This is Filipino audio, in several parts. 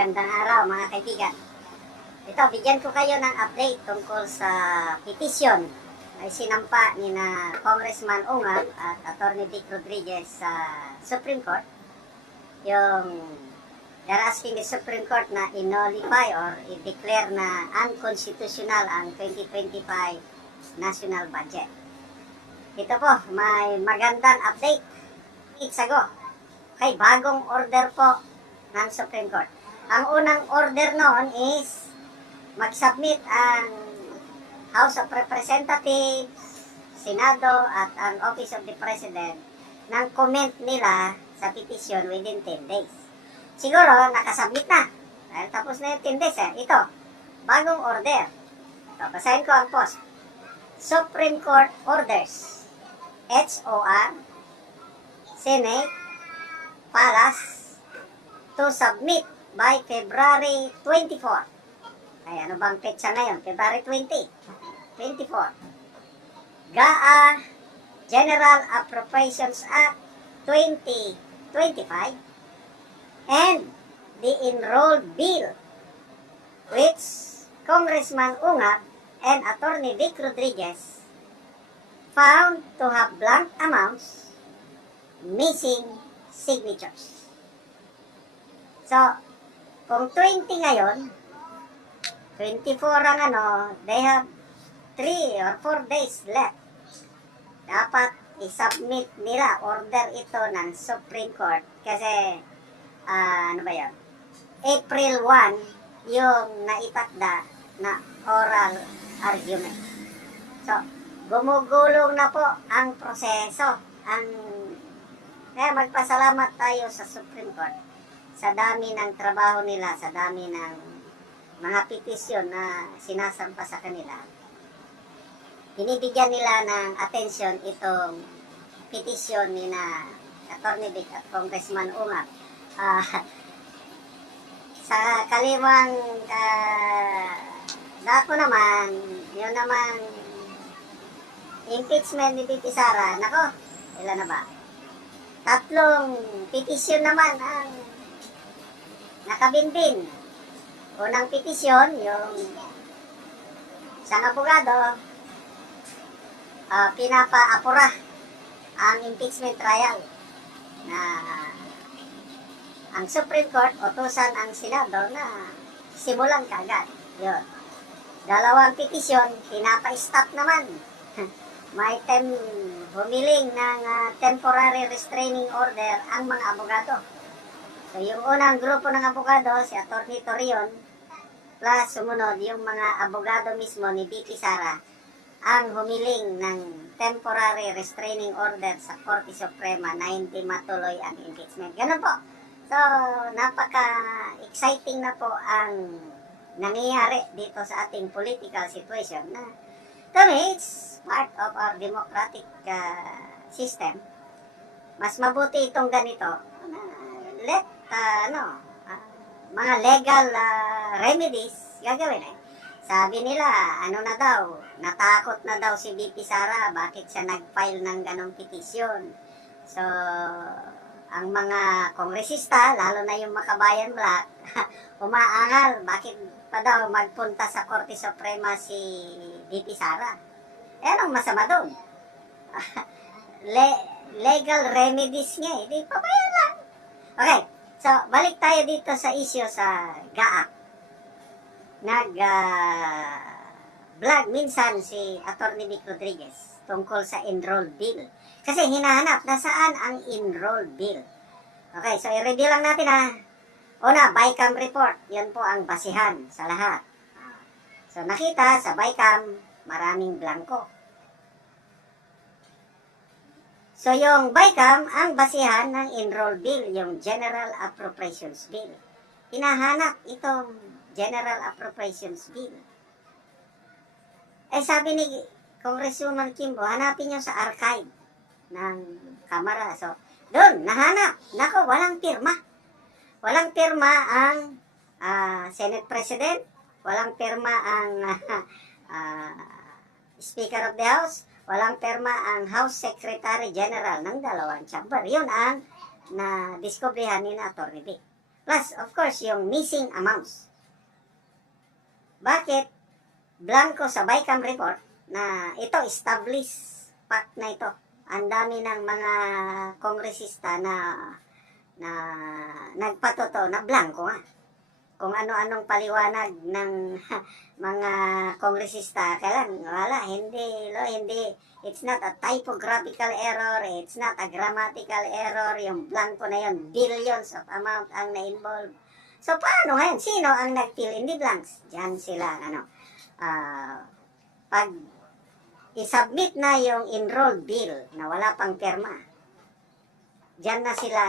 Magandang araw mga kaibigan. Ito, bigyan ko kayo ng update tungkol sa petisyon ay sinampa ni na Congressman Ungab at Attorney Vic Rodriguez sa Supreme Court. They're asking the Supreme Court na i-nullify or i-declare na unconstitutional ang 2025 national budget. Ito po, may magandang update. Weeks ago, kay bagong order po ng Supreme Court. Ang unang order noon is mag-submit ang House of Representatives, Senado at ang Office of the President ng comment nila sa petition within 10 days. Siguro nakasubmit na. Dahil tapos na yung 10 days. Ito, bagong order. Ito, basahin ko ang post. Supreme Court orders HOR Senate Palace to submit by February 24. Ay, ano bang petsa ngayon? February 24. GAA General Appropriations Act 2025 and the enrolled bill which Congressman Ungab and Attorney Vic Rodriguez found to have blank amounts, missing signatures. So, kung 20 ngayon, 24 ang they have 3 or 4 days left. Dapat i-submit nila, order ito ng Supreme Court. Kasi, April 1, yung naitakda na oral argument. So, gumugulong na po ang proseso. Kaya magpasalamat tayo sa Supreme Court sa dami ng trabaho nila, sa dami ng mga petisyon na sinasampa sa kanila. Binibigyan nila ng atensyon itong petisyon ni na Attorney Vic at Congressman Ungab. Sa kaliwang dako naman, yun naman impeachment ni VP Sara. Nako, ilan na ba? 3 petisyon naman ang nakabinbin. Unang petisyon, yung isang abogado, pinapaapura ang impeachment trial na ang Supreme Court utusan ang Senado na simulan kaagad. Yun. 2 petisyon, pinapa-stop naman. May humiling ng temporary restraining order ang mga abogado. So, yung unang grupo ng abogado, si Atty. Torion, plus sumunod yung mga abogado mismo ni VP Sara, ang humiling ng temporary restraining order sa Korte Suprema na hindi matuloy ang impeachment. Ganun po. So, napaka-exciting na po ang nangyayari dito sa ating political situation na to me, it's part of our democratic system. Mas mabuti itong ganito na let mga legal remedies gagawin Sabi nila, na daw, natakot na daw si VP Sara, bakit siya nag-file ng ganong petisyon. So, ang mga kongresista, lalo na yung Makabayan Black, umaangal, bakit pa daw magpunta sa Korte Suprema si VP Sara. Anong masama doon? Legal remedies nga di pabayan lang. Okay, so balik tayo dito sa issue sa GAA. Nag-vlog minsan si Attorney Vic Rodriguez tungkol sa enrolled bill. Kasi hinahanap nasaan ang enrolled bill. Okay, so i-review lang natin Una, BICAM report. Yan po ang basihan sa lahat. So nakita sa BICAM, maraming blanco. So yung BICAM, ang basihan ng enrolled bill, yung General Appropriations Bill. Hinahanap itong General Appropriations Bill. Sabi ni Congresswoman Kimbo, hanapin nyo sa archive ng Kamara. So, doon, nahanap. Nako, walang pirma. Walang pirma ang Senate President. Walang pirma ang Speaker of the House. Walang pirma ang House Secretary General ng dalawang chamber. Yun ang na-discoveryhan ni na Atty. Vic. Plus, of course, yung missing amounts. Bakit blanco sa BICAM report na ito established fact na ito? Ang dami ng mga kongresista na nagpatuto na blanco nga. Kung ano-anong paliwanag ng mga kongresista, kailan wala, hindi, it's not a typographical error, it's not a grammatical error, yung blanco na yun, billions of amount ang na-involve. So, paano ngayon? Sino ang nag-fill in the blanks? Diyan sila, pag i-submit na yung enrolled bill na wala pang pirma, diyan na sila,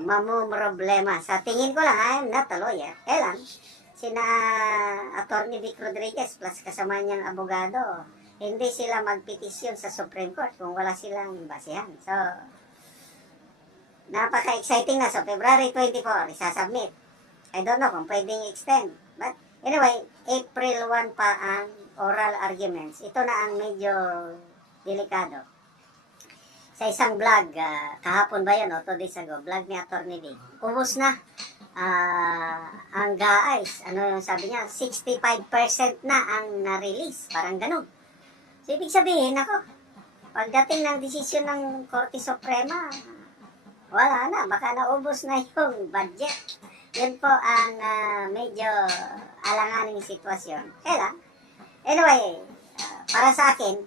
mamumroblema. Sa tingin ko lang, I'm not a lawyer. Kailan, sina Attorney Vic Rodriguez plus kasama niyang abogado, hindi sila magpetisyon sa Supreme Court kung wala silang basihan. So, napaka-exciting na. So, February 24, isasubmit. I don't know kung pwedeng extend. But, anyway, April 1 pa ang oral arguments. Ito na ang medyo delikado. Sa isang vlog, kahapon ba yun o 2 days ago, vlog ni Attorney Vic, ubos na ang guys. Ano yung sabi niya? 65% na ang na-release. Parang ganun. So, ibig sabihin, pagdating ng desisyon ng Korte Suprema, wala na, baka naubos na yung budget. Yun po ang medyo alanganing sitwasyon. Kaya anyway, para sa akin,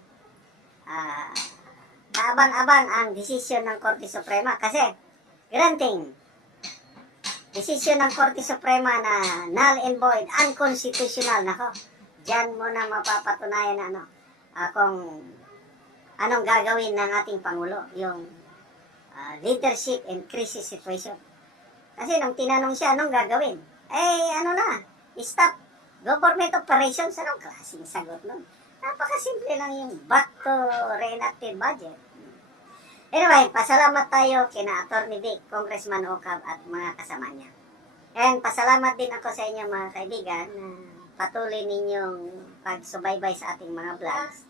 kaabang-abang ang desisyon ng Korte Suprema kasi granting desisyon ng Korte Suprema na null and void, unconstitutional, dyan mo na mapapatunayan kung anong gagawin ng ating Pangulo, yung leadership in crisis situation. Kasi nung tinanong siya, anong gagawin? Stop government operations. Anong klaseng sagot nun? Napakasimple lang yung back to reenacted budget. Anyway, pasalamat tayo kina Attorney Vic, Congressman Ocab at mga kasama niya. And pasalamat din ako sa inyo mga kaibigan na patuloy ninyong pagsubaybay sa ating mga vlogs.